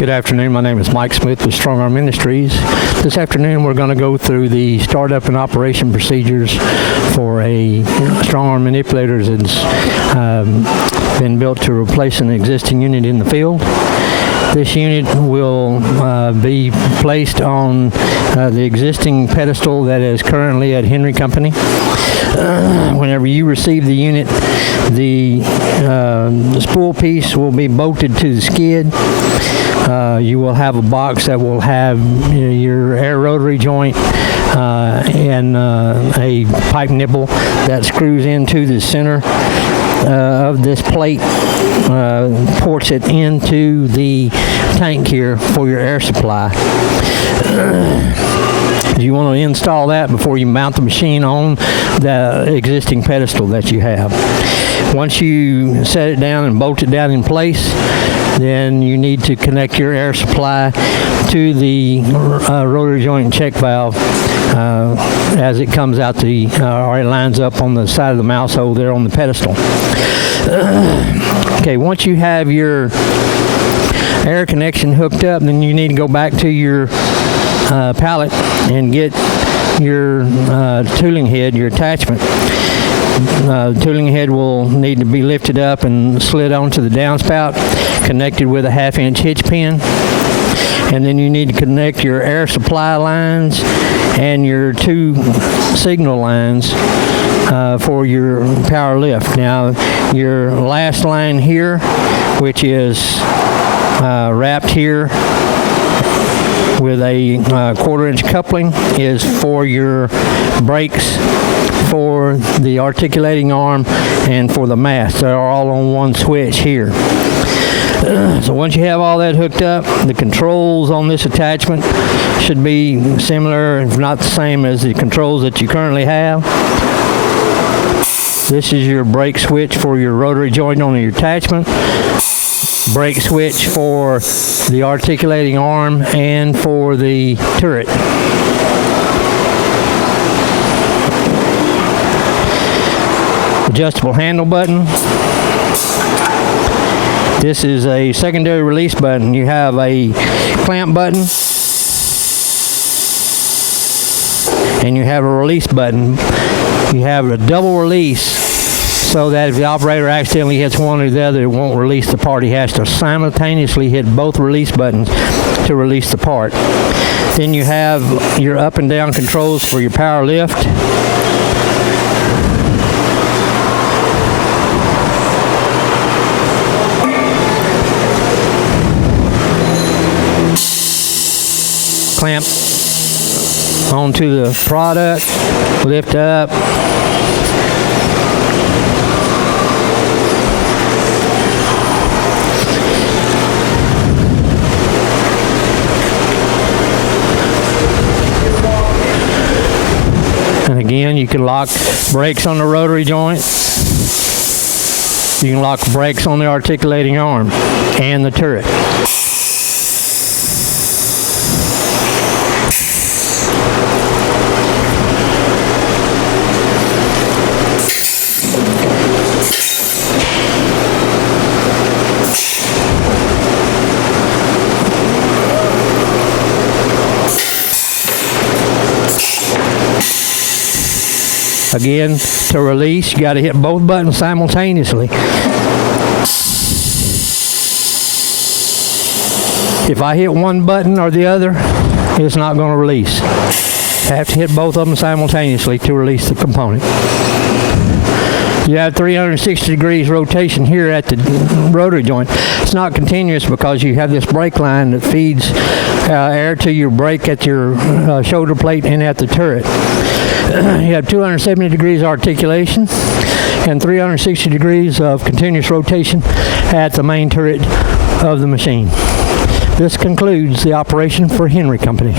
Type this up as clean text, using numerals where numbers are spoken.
Good afternoon. My name is Mike Smith with Strong Arm Ministries. This afternoon we're going to go through the startup and operation procedures for a strong arm manipulator that's been built to replace an existing unit in the field. This unit will be placed on the existing pedestal that is currently at Henry Company. Whenever you receive the unit, the spool piece will be bolted to the skid. You will have a box that will have your air rotary joint and a pipe nipple that screws into the center of this plate, ports it into the tank here for your air supply. You want to install that before you mount the machine on the existing pedestal that you have. Once you set it down and bolt it down in place, then you need to connect your air supply to the rotary joint and check valve as it comes out or it lines up on the side of the mouse hole there on the pedestal. Okay, once you have your air connection hooked up, then you need to go back to your pallet and get your tooling head, your attachment. The tooling head will need to be lifted up and slid onto the downspout, connected with a 1/2-inch hitch pin. And then you need to connect your air supply lines and your 2 signal lines for your power lift. Now, your last line here, which is wrapped here with a 1/4-inch coupling, is for your brakes, for the articulating arm, and for the mast. They're all on one switch here. So once you have all that hooked up, the controls on this attachment should be similar, if not the same, as the controls that you currently have. This is your brake switch for your rotary joint on your attachment, brake switch for the articulating arm and for the turret. Adjustable handle button. This is a secondary release button. You have a clamp button and you have a release button. You have a double release so that if the operator accidentally hits one or the other, it won't release the part. He has to simultaneously hit both release buttons to release the part. Then you have your up and down controls for your power lift. Clamp onto the product, lift up. And again, you can lock brakes on the rotary joint. You can lock brakes on the articulating arm and the turret. Again, to release, you got to hit both buttons simultaneously. If I hit one button or the other, it's not going to release. I have to hit both of them simultaneously to release the component. You have 360 degrees rotation here at the rotary joint. It's not continuous because you have this brake line that feeds air to your brake at your shoulder plate and at the turret. You have 270 degrees articulation and 360 degrees of continuous rotation at the main turret of the machine. This concludes the operation for Henry Company.